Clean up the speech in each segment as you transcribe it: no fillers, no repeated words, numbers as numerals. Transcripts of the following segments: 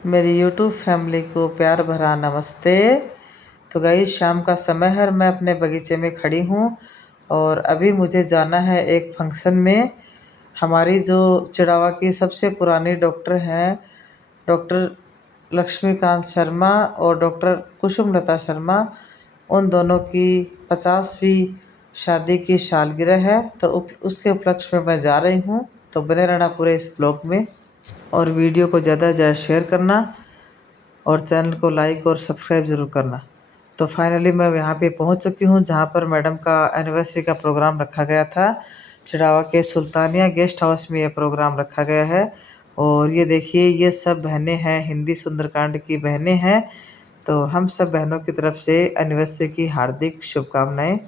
मेरी YouTube family को प्यार भरा नमस्ते। तो गाइस शाम का समय है, मैं अपने बगीचे में खड़ी हूँ और अभी मुझे जाना है एक फंक्शन में। हमारी जो चिड़ावा की सबसे पुरानी डॉक्टर हैं, डॉक्टर लक्ष्मीकांत शर्मा और डॉक्टर कुसुमलता शर्मा, उन दोनों की 50वीं शादी की सालगिरह है। तो उसके उपलक्ष्य में मैं जा रही हूँ। तो बने रहना पूरे इस ब्लॉग में और वीडियो को ज़्यादा से ज़्यादा शेयर करना और चैनल को लाइक और सब्सक्राइब ज़रूर करना। तो फाइनली मैं यहाँ पे पहुँच चुकी हूँ जहाँ पर मैडम का एनिवर्सरी का प्रोग्राम रखा गया था। चिड़ावा के सुल्तानिया गेस्ट हाउस में ये प्रोग्राम रखा गया है। और ये देखिए, ये सब बहनें हैं, हिंदी सुंदरकांड की बहनें हैं। तो हम सब बहनों की तरफ से एनिवर्सरी की हार्दिक शुभकामनाएं।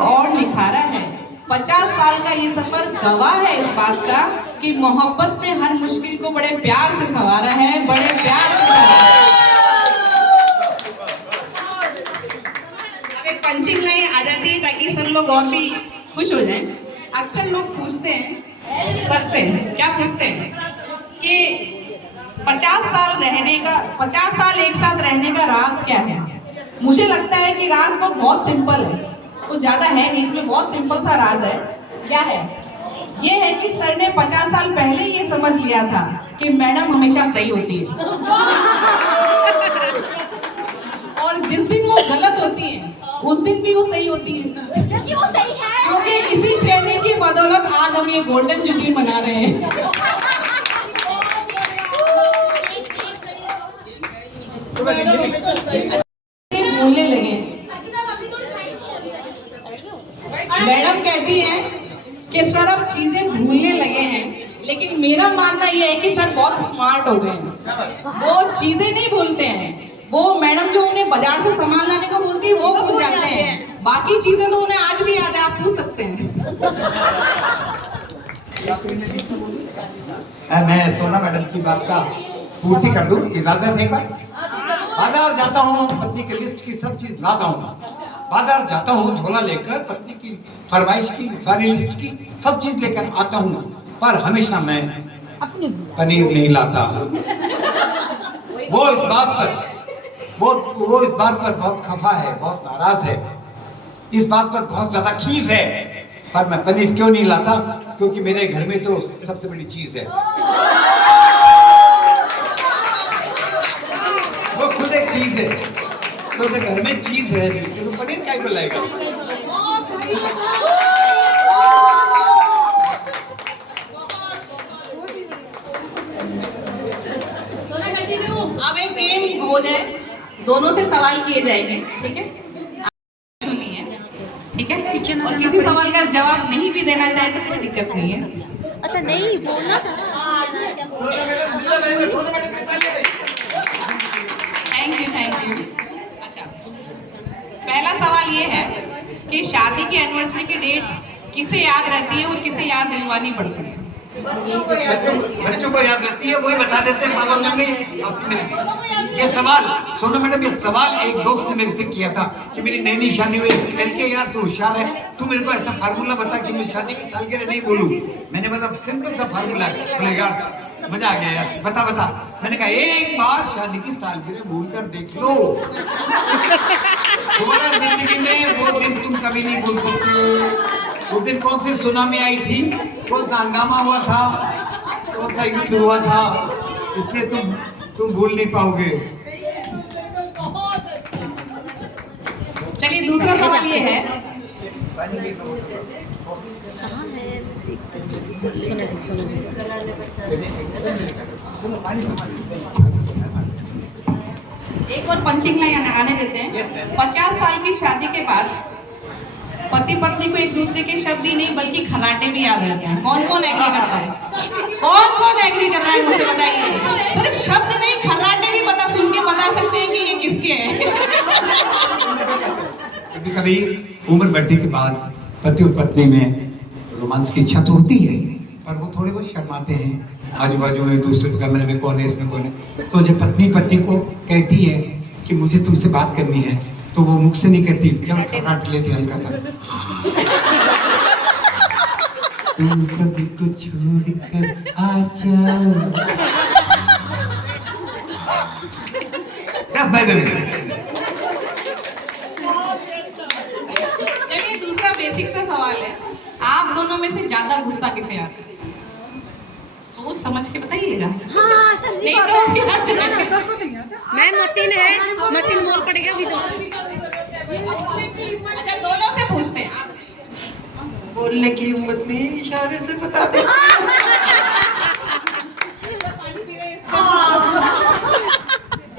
और निखारा है 50 साल का ये सफर गवाह है इस बात का कि मोहब्बत ने हर मुश्किल को बड़े प्यार से संवारा है, बड़े प्यार से संवारा है। अब एक पंचिंग लाइन आ जाती है ताकि सब लोग और भी खुश हो जाएं। अक्सर लोग पूछते हैं सर से, क्या पूछते हैं कि 50 साल एक साथ रहने का राज क्या है। मुझे लगता है कि राज बहुत सिंपल है, कुछ ज्यादा है नहीं, इसमें बहुत सिंपल सा राज है। क्या है? ये है कि सर ने 50 साल पहले ये समझ लिया था कि मैडम हमेशा सही होती है और जिस दिन वो गलत होती है उस दिन भी वो सही होती है, क्योंकि वो सही है। क्योंकि इसी ट्रेनिंग की बदौलत आज हम ये गोल्डन जुबली मना रहे हैं। भूलने लगे। मैडम कहती हैं कि सर अब चीजें भूलने लगे हैं, लेकिन मेरा मानना यह है कि सर बहुत स्मार्ट हो गए हैं। वो चीजें नहीं भूलते हैं, वो मैडम जो उन्हें बाजार से सामान लाने को बोलती है वो भूल जाते हैं, बाकी चीजें तो उन्हें आज भी याद है। आप पूछ सकते हैं। मैं सोना मैडम की बात का पूर्ति कर दूं, इजाजत है? बाजार जाता हूँ, पत्नी की लिस्ट की सब चीज लाता हूँ। बाजार जाता हूँ झोला लेकर, पत्नी की फरमाइश की सारी लिस्ट की सब चीज लेकर आता हूँ, पर हमेशा मैं पनीर नहीं लाता। वो इस बात पर बहुत खफा है, बहुत नाराज है, इस बात पर बहुत ज्यादा खीस है। पर मैं पनीर क्यों नहीं लाता? क्योंकि मेरे घर में तो सबसे बड़ी चीज है, वो खुद एक चीज है। तो घर में चीज है जिसके तो पनीर क्या को लाएगा? अब एक गेम हो जाए, दोनों से सवाल किए जाएंगे, ठीक है? सुनिए, ठीक है? और किसी सवाल का जवाब नहीं भी देना चाहे तो कोई दिक्कत नहीं है। अच्छा, नहीं बोलना था। Thank you. अच्छा, पहला सवाल ये है कि शादी की एनिवर्सरी की डेट किसे याद रहती है और किसे याद दिलवानी पड़ती है? बच्चों को याद रहती है, वही बता देते हैं माँ बाप ने। ये सवाल सोना मैडम, ये सवाल एक दोस्त ने मेरे से किया था कि मेरी नई शादी हुई, मैंने यार तू होशियार है, तू मेरे को ऐसा फार्मूला बता कि मैं शादी की सालगिरह नहीं बोलूं। मैंने मतलब सिंपल सा फार्मूला है यार, मजा आ गया यार, बता। मैंने कहा एक बार शादी की सालगिरह भूल कर देख लो, तुम्हारा जिंदगी में वो दिन तुम कभी नहीं भूल सकते। उस दिन कौन सी सुनामी आई थी, कौन सा हंगामा हुआ था, कौन सा युद्ध हुआ था, इसलिए तुम भूल नहीं पाओगे। चलिए दूसरा सवाल ये है, एक और पंचिंग लाइन आने देते हैं। 50 साल की शादी के बाद पति पत्नी को एक दूसरे के शब्द ही नहीं बल्कि खर्राटे भी याद रहते हैं। कौन कौन एग्री करता है? कौन एग्री कर रहा है मुझे बताइए। सिर्फ शब्द नहीं, खर्राटे भी सुन के बता सकते हैं कि ये किसके हैं। कभी उम्र बढ़ने के बाद पति और पत्नी में रोमांस की इच्छा तो होती है, पर वो थोड़े बहुत शर्माते हैं। आजू बाजू में दूसरे कमरे में कौन है, इसमें कौन है। तो जब पत्नी पति को कहती है कि मुझे तुमसे बात करनी है, तो वो मुख से नहीं कहती, क्या खर्राट लेती हल्का सा। तुम सभी को छोड़कर आ जाओ, बाय बाय। चलिए दूसरा बेसिक सा सवाल है, आप दोनों में से ज्यादा गुस्सा किसे आता है? सोच समझ के बताइएगा। हाँ सर जी नहीं तो अभी आ जाएगा। मैं मशीन है, मशीन मोल पड़ेगा अभी तो। अच्छा दोनों से पूछते हैं आप। बोलने की हिम्मत नहीं, इशारे से बता दे।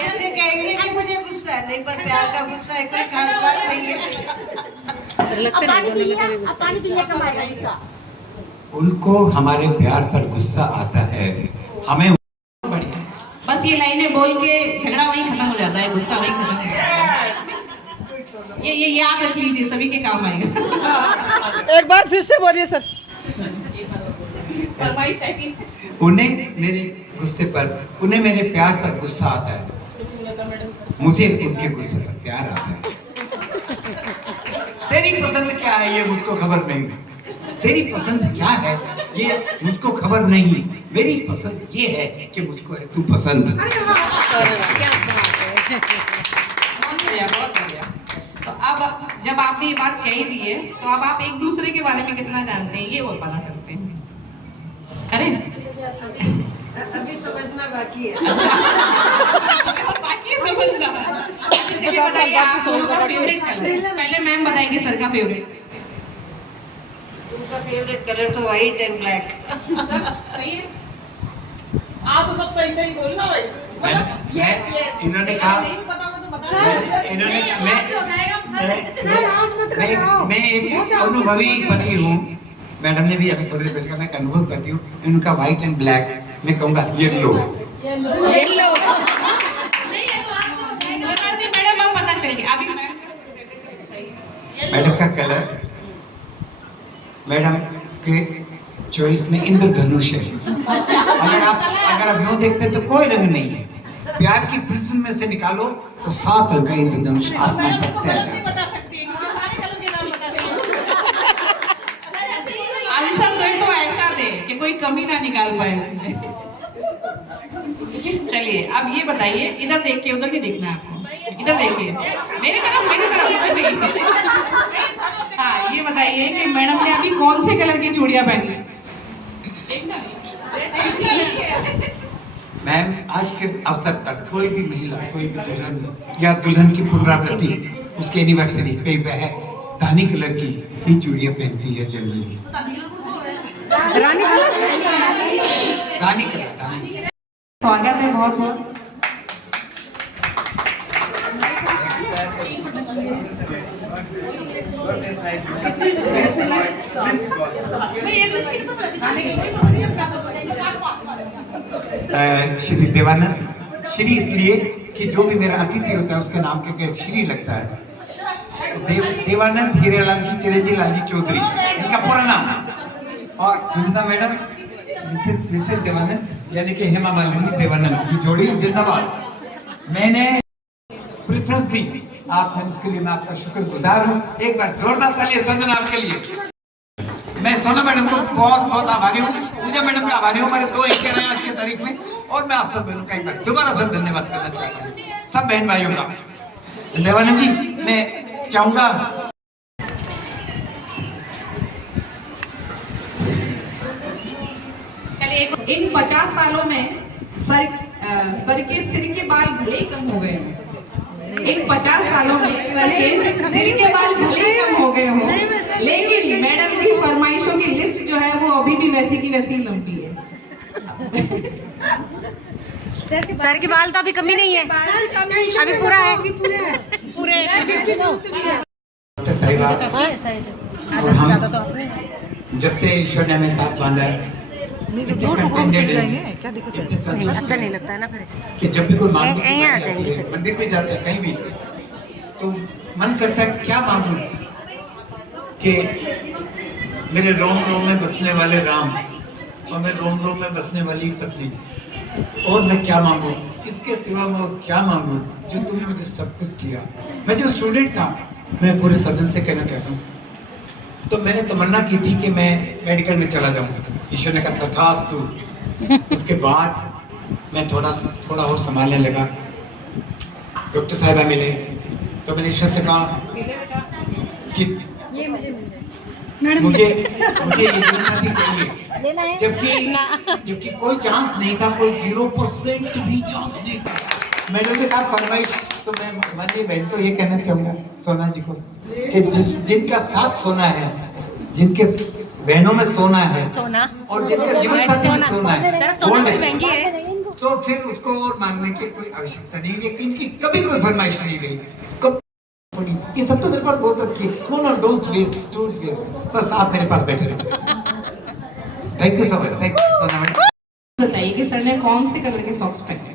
ऐसे कहेंगे कि मुझे गुस्सा है, नहीं पर प्यार का गुस्सा है, कोई खास बात नहीं है। अब पानी पीने का मारा गुस्सा। उनको हमारे प्यार पर गुस्सा आता है, हमें बढ़िया, बस ये लाइनें बोल के झगड़ा वहीं खत्म हो जाता है, गुस्सा वहीं खत्म हो जाता है। ये याद रख लीजिए, सभी के काम आएगा। एक बार फिर से बोलिए सर। फरमाइश है कि उन्हें मेरे गुस्से पर, उन्हें मेरे प्यार पर गुस्सा आता है, मुझे उनके गुस्से पर प्यार आता है। तेरी पसंद क्या है ये मुझको खबर नहीं, तेरी पसंद क्या है ये मुझको खबर नहीं, मेरी पसंद ये है कि मुझको है तू पसंद। बहुत बढ़िया। तो अब जब आपने ये बात कह ही दी है, तो अब आप एक दूसरे के बारे में कितना जानते हैं ये और पता करते हैं। करें? अभी समझना बाकी है। बाकी समझना। चलिए बताइए आप लोगों का फेवरेट कलर। पहले मैम बताएंगे सर का फेवरेट। उनका फेवरेट कलर तो व्हाइट एंड ब्लैक। सही है। तो सब सही सही बोलना भाई। मतलब यस यस। इन्होंने कहा, नहीं पता हो तो बता। इन्होंने कहा, मैं मैं एक अनुभवी पति हूँ। मैडम ने भी अभी थोड़ी देर पहले कहा मैं एक अनुभवी पति हूँ। इनका व्हाइट एंड ब्लैक, मैं कहूँगा येलो। येलो। मैडम अब पता चल गया। अभी मैडम का कलर, मैडम के चॉइस में इंद्रधनुष है। अगर आप यूं देखते हैं तो कोई रंग नहीं है, प्यार की प्रिज्म में से निकालो तो 7 रंग का इंद्रधनुष आसमान पर तैर जाता है। बता सकती है क्योंकि सारे कलर के नाम बताते हैं। आंसर तो ऐसा दे कि कोई कमी ना निकाल पाए उसमें। चलिए अब ये बताइए, इधर देख के, उधर नहीं देखना है आपको, इधर देखिए, मेरी तरफ उधर नहीं। हाँ ये बताइए कि मैडम ने अभी कौन से कलर की चूड़ियां पहनी? मैम आज के अवसर पर कोई भी महिला, कोई भी दुल्हन या दुल्हन की पुनरावृत्ति, उसकी एनिवर्सरी पे वह धानी कलर की ही चूड़ियां पहनती है जनरली। धानी कलर। स्वागत है बहुत बहुत। श्री देवानंद, श्री इसलिए कि जो भी मेरा अतिथि होता है उसके नाम के श्री लगता है। देवानंद हीरेलाल जी चिरंजी लाल जी चौधरी, इनका पूरा नाम। और सुनीता मैडम मिसेस देवानंद यानी कि हेमा मालिनी देवानंद की जोड़ी जिंदाबाद। मैंने प्रेफरेंस दी आपने, उसके लिए मैं आपका शुक्रगुजार हूँ। एक बार जोरदार तालियां सदन आपके लिए। मैं सोना मैडम को बहुत बहुत आभारी हूँ, पूजा मैडम का आभारी हूँ। हमारे 2 एकड़ हैं आज की तारीख में, और मैं आप सब बहनों का एक बार दोबारा से धन्यवाद करना चाहता हूँ, सब बहन भाइयों का। देवानंद जी मैं चाहूंगा इन 50 सालों में सर के सिर के बाल भले ही कम हो गए हों, इन 50 सालों में सर के सिर के बाल भले ही कम हो गए हों, लेकिन मैडम की फरमाइशों की लिस्ट जो है वो अभी भी वैसी की वैसी लंबी है। सर के बाल तो अभी कमी नहीं है, अभी पूरा है। पूरे डॉक्टर साहिबा, और हम जब से ईश्वर ने हमें साथ बांधा है, क्या दिक्कत है? नहीं अच्छा नहीं लगता है ना फिर कि जब भी कोई मांगो यहीं आ जाएंगे फिर। मंदिर में जाते हैं कहीं भी, तो मन करता है क्या मांगू कि मेरे रोम रोम में बसने वाले राम और मेरे रोम रोम में बसने वाली पत्नी, और मैं क्या मांगू इसके सिवा मैं और क्या मांगू जो तुमने मुझे सब कुछ किया। मैं जो स्टूडेंट था, मैं पूरे सदन से कहना चाहता हूँ, तो मैंने तमन्ना की थी कि मैं मेडिकल में चला जाऊँ। ईश्वर ने कहा तथास्तु। उसके बाद मैं थोड़ा और संभालने लगा। डॉक्टर साहिबा मिले तो मैंने ईश्वर से कहा कि मुझे ये जीवन साथी चाहिए, जबकि कोई चांस नहीं था, कोई 0% भी चांस नहीं था। मैंने उसे कहा फरमाइश, तो मैं माननीय बहन को ये कहना चाहूंगा, सोना जी को, कि जिनका साथ सोना है, जिनके बहनों में सोना है और जिनका जीवन साथी में सोना है, महंगी है, तो फिर उसको और मांगने की कोई आवश्यकता नहीं है। इनकी कभी कोई फरमाइश नहीं रही, ये सब तो मेरे पास बहुत अच्छी। नो डोंट वेस्ट, बस आप मेरे पास बैठे रहो। Thank you so much, thank you. बताइए कि सर ने कौन से कलर के सॉक्स पहने?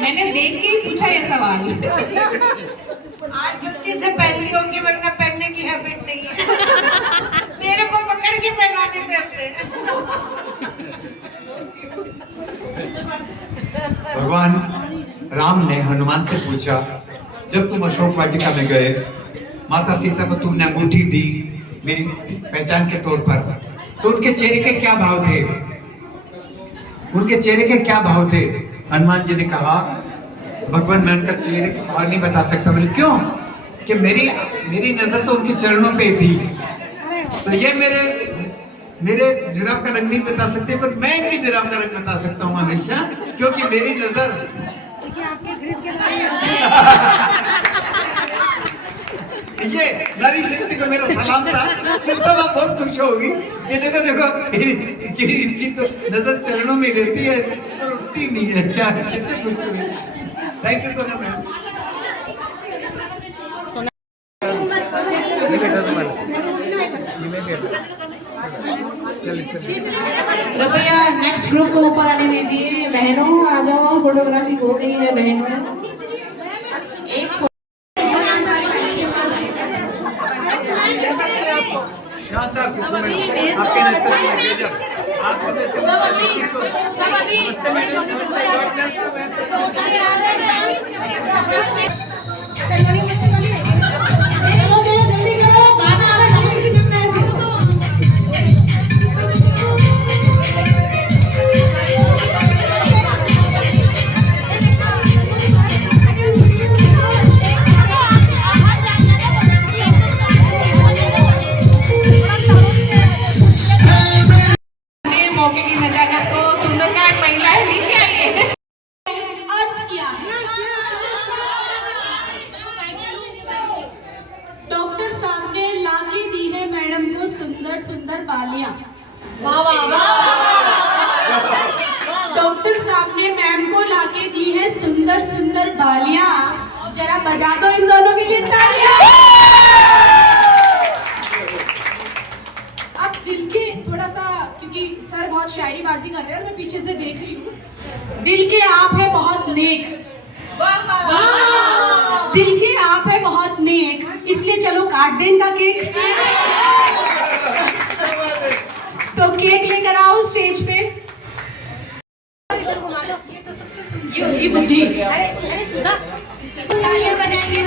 मैंने देख के ही पूछा ये सवाल। आज गलती से पहन ली होंगी, वरना पहनने की हैबिट नहीं है। मेरे को पकड़ के पहनाने पड़ते हैं। भगवान राम ने हनुमान से पूछा, जब तुम अशोक वाटिका में गए, माता सीता को तुमने अंगूठी दी मेरी पहचान के तौर पर, तो उनके चेहरे के क्या भाव थे? उनके चेहरे के क्या भाव थे? हनुमान जी ने कहा, भगवान मैं उनका चेहरे के भाव नहीं बता सकता। बोले क्यों? कि मेरी नजर तो उनके चरणों पे थी, तो ये मेरे जुराब का रंग नहीं बता सकते, पर मैं इनकी जुराब का रंग बता सकता हूँ हमेशा, क्योंकि मेरी नजर ये नारी शक्ति को मेरा सलाम था। इस सब आप बहुत खुश होगी। ये देखो इनकी तो नजर चरणों में रहती है और उठती नहीं है। क्या कितने खुश हुए। Thank you so much. कृपया नेक्स्ट ग्रुप को ऊपर आने दीजिए। बहनों आ जाओ, फोटोग्राफी हो गई है बहनों। एक शानदार आपके जल्दी करो, गाना आ रहा है, डांस भी करना है। मौके की नजाकत को सुंदरकांड महिलाएं नीचे आइए। अर्ज किया डॉक्टर साहब ने लाके दी है मैडम को सुंदर सुंदर बालियां। वाह वाह वाह। डॉक्टर साहब ने मैम को लाके दी है सुंदर सुंदर बालियां। जरा बजा दो इन दोनों के लिए तालियां। अब दिल के थोड़ा सा, क्योंकि सर बहुत शायरी बाजी कर रहे हैं और मैं पीछे से देख रही हूँ। दिल के आप है बहुत नेक, दिल के आप है बहुत नेक, इसलिए चलो काट दें इनका केक। तो केक लेकर आओ स्टेज पे। ये होती बुद्धि। तालियां बजाएंगे।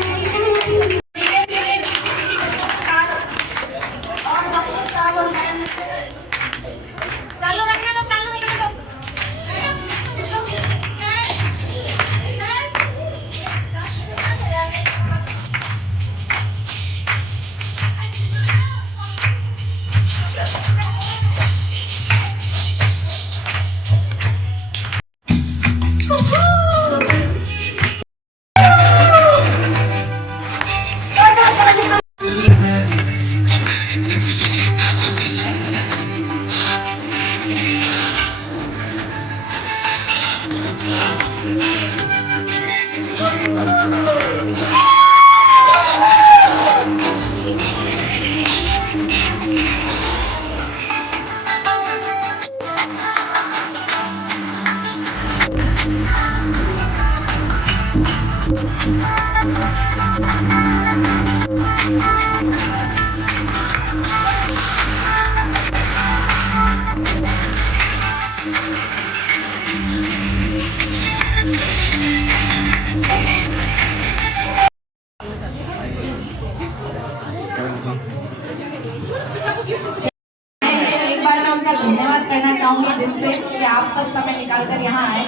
का धन्यवाद करना चाहूंगी दिल से कि आप सब समय निकाल कर यहाँ आए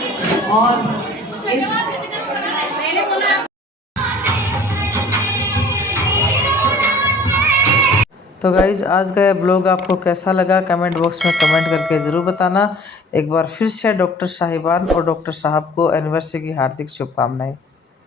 और इस तो गाइज़ आज का यह ब्लॉग आपको कैसा लगा कमेंट बॉक्स में कमेंट करके ज़रूर बताना। एक बार फिर से डॉक्टर साहिबान और डॉक्टर साहब को एनिवर्सरी की हार्दिक शुभकामनाएं।